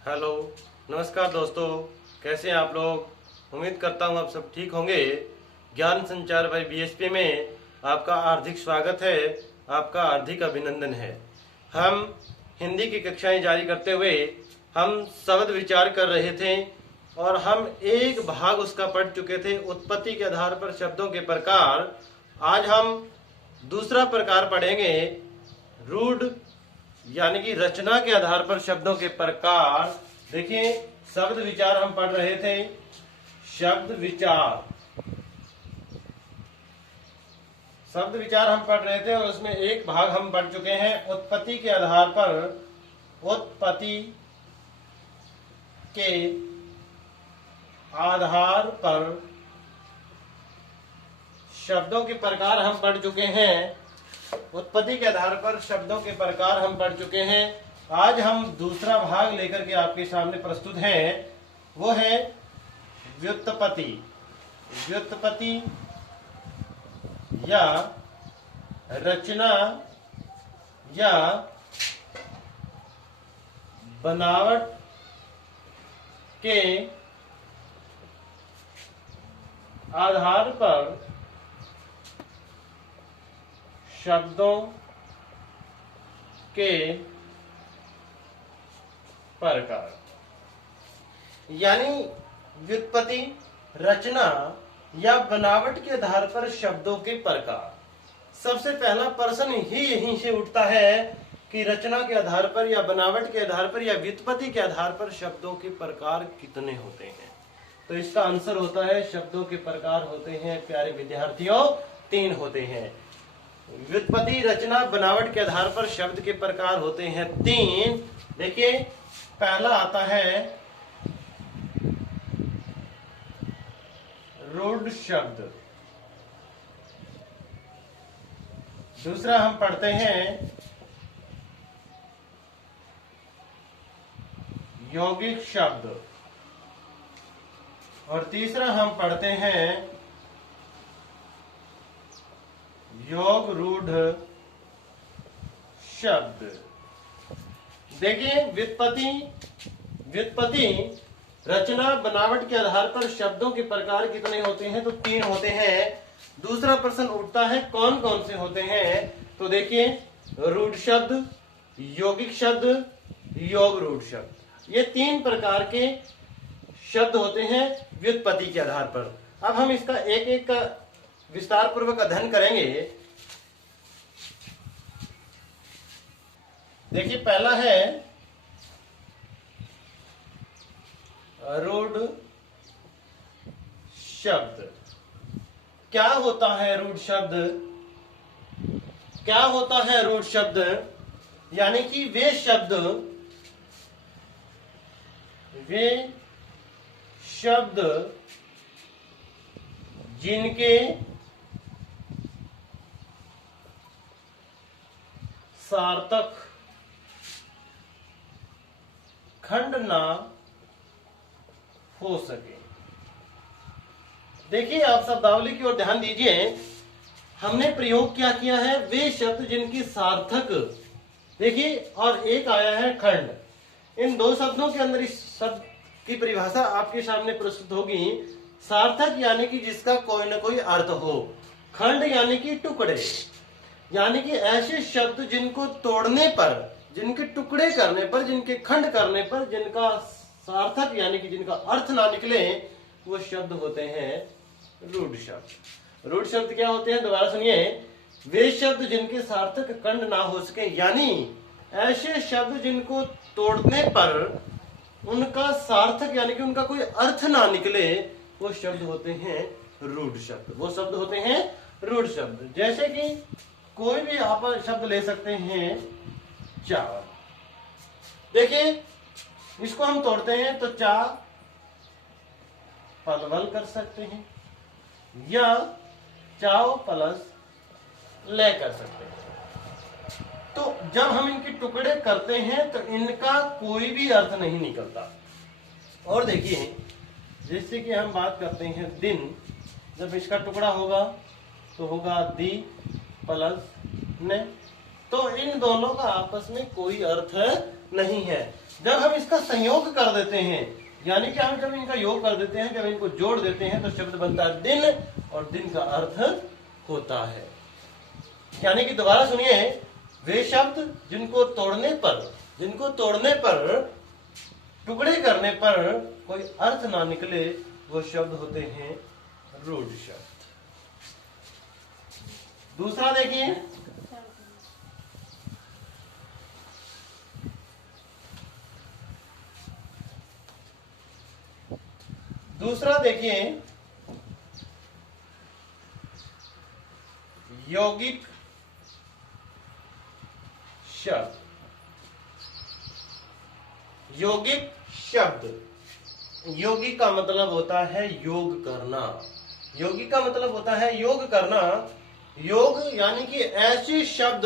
Hello, नमस्कार दोस्तों। कैसे हैं आप लोग? उम्मीद करता हूं आप सब ठीक होंगे। ज्ञान संचार भाई बीएसपी में आपका हार्दिक स्वागत है, आपका हार्दिक अभिनंदन है। हम हिंदी की कक्षाएं जारी करते हुए हम शब्द विचार कर रहे थे और हम एक भाग उसका पढ़ चुके थे, उत्पत्ति के आधार पर शब्दों के प्रकार। आज हम दूसरा प्रकार पढ़ेंगे, रूढ़ यानी कि रचना के आधार पर शब्दों के प्रकार। देखिए, शब्द विचार हम पढ़ रहे थे। शब्द विचार हम पढ़ रहे थे और उसमें एक भाग हम पढ़ चुके हैं, उत्पत्ति के आधार पर। उत्पत्ति के आधार पर शब्दों के प्रकार हम पढ़ चुके हैं। उत्पत्ति के आधार पर शब्दों के प्रकार हम पढ़ चुके हैं। आज हम दूसरा भाग लेकर के आपके सामने प्रस्तुत हैं, वो है व्युत्पत्ति। व्युत्पत्ति या रचना या बनावट के आधार पर शब्दों के प्रकार। यानी व्युत्पत्ति, रचना या बनावट के आधार पर शब्दों के प्रकार। सबसे पहला प्रश्न ही यहीं से उठता है कि रचना के आधार पर या बनावट के आधार पर या व्युत्पत्ति के आधार पर शब्दों के प्रकार कितने होते हैं? तो इसका आंसर होता है, शब्दों के प्रकार होते हैं प्यारे विद्यार्थियों, 3 होते हैं। व्युत्पत्ति, रचना, बनावट के आधार पर शब्द के प्रकार होते हैं 3। देखिए, पहला आता है रूढ़ शब्द। दूसरा हम पढ़ते हैं यौगिक शब्द और तीसरा हम पढ़ते हैं योग रूढ़ शब्द। देखिए, व्युत्पत्ति, रचना, बनावट के आधार पर शब्दों के प्रकार कितने होते हैं? तो 3 होते हैं। दूसरा प्रश्न उठता है, कौन कौन से होते हैं? तो देखिए, रूढ़ शब्द, यौगिक शब्द, योग रूढ़ शब्द, ये 3 प्रकार के शब्द होते हैं व्युत्पत्ति के आधार पर। अब हम इसका एक एक का विस्तार पूर्वक अध्ययन करेंगे। देखिए, पहला है रूढ़ शब्द। क्या होता है रूढ़ शब्द? क्या होता है रूढ़ शब्द? यानी कि वे शब्द जिनके सार्थक खंड ना हो सके। देखिए, आप शब्दावली की ओर ध्यान दीजिए। हमने प्रयोग क्या किया है? वे शब्द जिनकी सार्थक, देखिए, और एक आया है खंड। इन 2 शब्दों के अंदर इस शब्द की परिभाषा आपके सामने प्रस्तुत होगी। सार्थक यानी कि जिसका कोई ना कोई अर्थ हो, खंड यानी कि टुकड़े, यानी कि ऐसे शब्द जिनको तोड़ने पर, जिनके टुकड़े करने पर, जिनके खंड करने पर, जिनका सार्थक यानी कि जिनका अर्थ ना निकले, वो शब्द होते हैं रूढ़ शब्द। रूढ़ शब्द क्या होते हैं? दोबारा सुनिए। वे शब्द जिनके सार्थक खंड ना हो सके, यानी ऐसे शब्द जिनको तोड़ने पर उनका सार्थक यानी कि उनका कोई अर्थ ना निकले, वो शब्द होते हैं रूढ़ शब्द। वो शब्द होते हैं रूढ़ शब्द। जैसे कि कोई भी आप शब्द ले सकते हैं, चावल। देखिए, इसको हम तोड़ते हैं तो चा पलवल कर सकते हैं या चाव प्लस ले कर सकते हैं। तो जब हम इनके टुकड़े करते हैं तो इनका कोई भी अर्थ नहीं निकलता। और देखिए, जैसे कि हम बात करते हैं दिन, जब इसका टुकड़ा होगा तो होगा दी प्लस ने, तो इन दोनों का आपस में कोई अर्थ नहीं है। जब हम इसका संयोग कर देते हैं, यानी कि हम जब इनका योग कर देते हैं, जब इनको जोड़ देते हैं, तो शब्द बनता है दिन, और दिन का अर्थ होता है। यानी कि दोबारा सुनिए, वे शब्द जिनको तोड़ने पर टुकड़े करने पर कोई अर्थ ना निकले, वो शब्द होते हैं रूढ़ शब्द। दूसरा देखिए, यौगिक शब्द। यौगिक शब्द, योगी का मतलब होता है योग करना। योगी का मतलब होता है योग करना। योग यानी कि ऐसे शब्द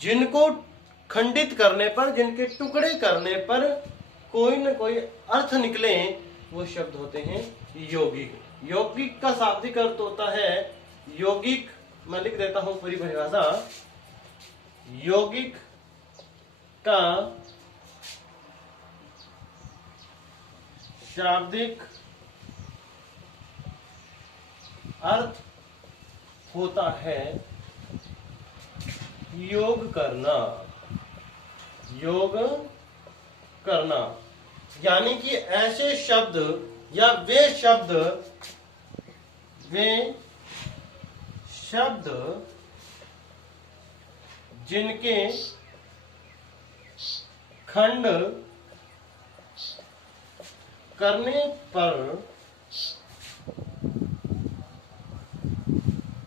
जिनको खंडित करने पर, जिनके टुकड़े करने पर कोई न कोई अर्थ निकले, वो शब्द होते हैं यौगिक। यौगिक का शाब्दिक अर्थ होता है यौगिक, मैं लिख देता हूं पूरी परिभाषा। यौगिक का शाब्दिक अर्थ होता है योग करना। योग करना यानी कि ऐसे शब्द या वे शब्द जिनके खंड करने पर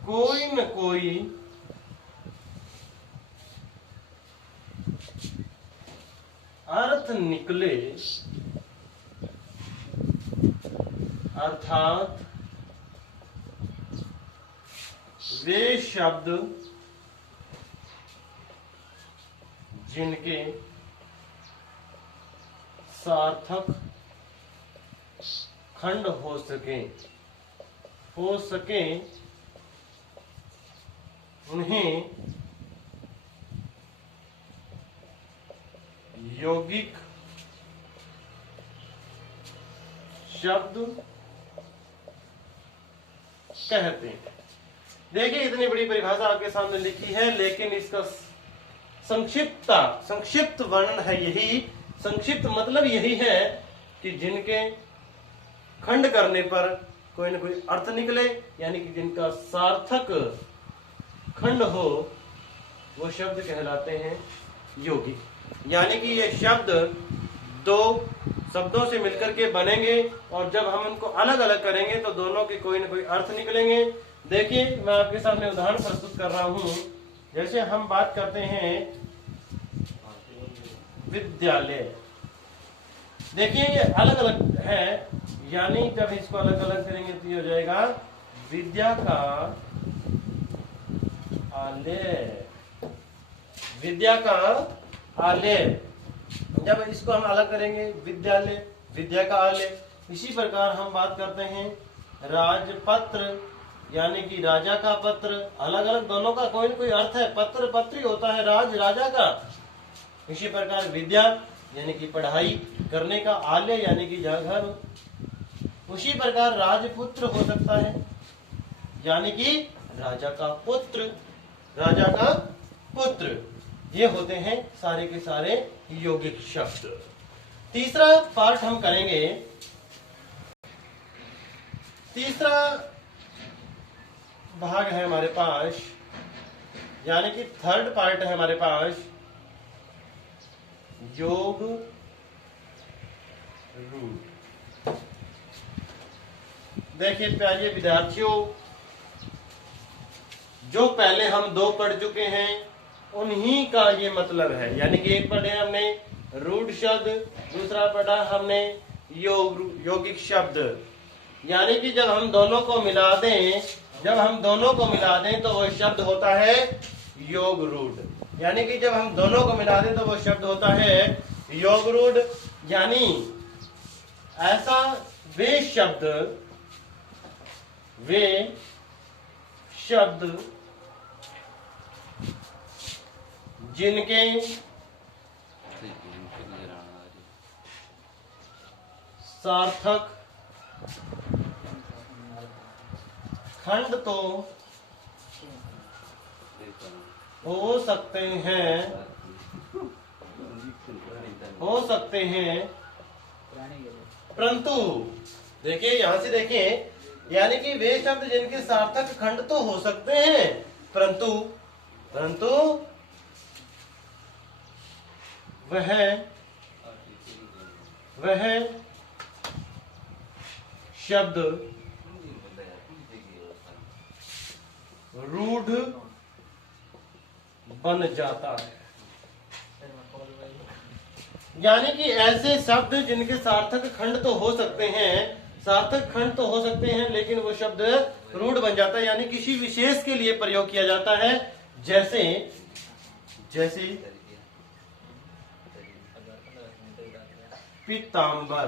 कोई न कोई अर्थ निकले, अर्थात वे शब्द जिनके सार्थक खंड हो सके उन्हें यौगिक शब्द कहते हैं। देखिए, इतनी बड़ी परिभाषा आपके सामने लिखी है, लेकिन इसका संक्षिप्त वर्णन है यही। संक्षिप्त मतलब यही है कि जिनके खंड करने पर कोई न कोई अर्थ निकले, यानी कि जिनका सार्थक खंड हो, वो शब्द कहलाते हैं यौगिक। यानी कि ये शब्द दो शब्दों से मिलकर के बनेंगे, और जब हम उनको अलग अलग करेंगे तो दोनों के कोई न कोई अर्थ निकलेंगे। देखिए, मैं आपके सामने उदाहरण प्रस्तुत कर रहा हूं। जैसे हम बात करते हैं विद्यालय। देखिए, ये अलग अलग है, यानी जब इसको अलग अलग करेंगे तो ये हो जाएगा विद्या का आलय। विद्या का आलय। जब इसको हम अलग करेंगे विद्यालय, विद्या का आलय। इसी प्रकार हम बात करते हैं राजपत्र, यानी कि राजा का पत्र। अलग अलग दोनों का कोई न कोई अर्थ है। पत्र पत्री होता है, राज राजा का। इसी प्रकार विद्या यानी कि पढ़ाई करने का, आलय यानी कि घर। उसी प्रकार राजपुत्र हो सकता है, यानी कि राजा का पुत्र। राजा का पुत्र, ये होते हैं सारे के सारे यौगिक शब्द। तीसरा पार्ट हम करेंगे। तीसरा भाग है हमारे पास, यानी कि थर्ड पार्ट है हमारे पास, योग रूढ़। देखिए प्यारे विद्यार्थियों, जो पहले हम दो पढ़ चुके हैं उन्हीं का ये मतलब है। यानी कि एक पढ़े हमने रूढ़ शब्द, दूसरा पढ़ा हमने यौगिक शब्द। यानी कि जब हम दोनों को मिला दें तो वो शब्द होता है योग रूढ़। यानी कि जब हम दोनों को मिला दें तो वो शब्द होता है योग रूढ़। यानी ऐसा वे शब्द जिनके सार्थक खंड तो हो सकते हैं परंतु देखिए यहां से देखिए, यानी कि वे शब्द जिनके सार्थक खंड तो हो सकते हैं परंतु वह शब्द रूढ़ बन जाता है। यानी कि ऐसे शब्द जिनके सार्थक खंड तो हो सकते हैं लेकिन वो शब्द रूढ़ बन जाता है, यानी किसी विशेष के लिए प्रयोग किया जाता है। जैसे पीतांबर,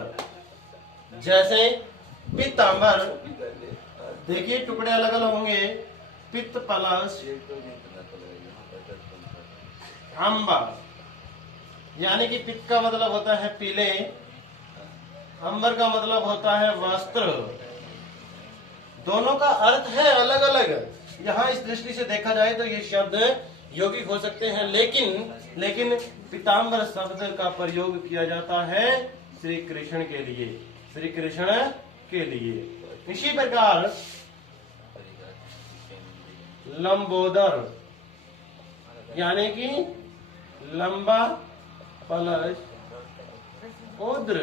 देखिए टुकड़े अलग अलग होंगे। पित्त प्लस अंबर, यानी कि पित्त का मतलब होता है पीले, अंबर का मतलब होता है वस्त्र। दोनों का अर्थ है अलग अलग। यहाँ इस दृष्टि से देखा जाए तो ये शब्द यौगिक हो सकते हैं, लेकिन पीतांबर शब्द का प्रयोग किया जाता है श्री कृष्ण के लिए। इसी प्रकार लंबोदर, यानी कि लंबा प्लस उद्र,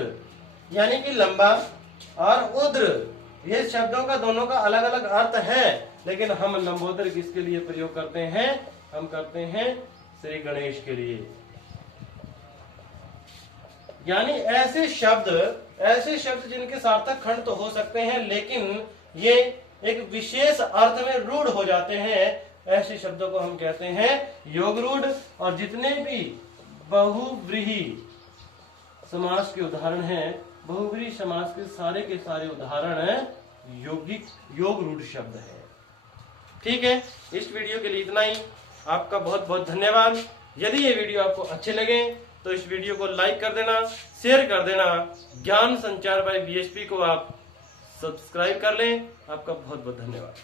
यानी कि लंबा और उद्र, ये शब्दों का दोनों का अलग अलग अर्थ है, लेकिन हम लंबोदर किसके लिए प्रयोग करते हैं? हम करते हैं श्री गणेश के लिए। यानी ऐसे शब्द जिनके सार्थक खंड तो हो सकते हैं लेकिन ये एक विशेष अर्थ में रूढ़ हो जाते हैं, ऐसे शब्दों को हम कहते हैं योग रूढ़। और जितने भी बहुव्रीहि समास के उदाहरण हैं, बहुव्रीहि समास के सारे उदाहरण योग रूढ़ शब्द है। ठीक है, इस वीडियो के लिए इतना ही। आपका बहुत बहुत धन्यवाद। यदि ये वीडियो आपको अच्छे लगे तो इस वीडियो को लाइक कर देना, शेयर कर देना। ज्ञान संचार बाय बीएसपी को आप सब्सक्राइब कर लें। आपका बहुत बहुत धन्यवाद।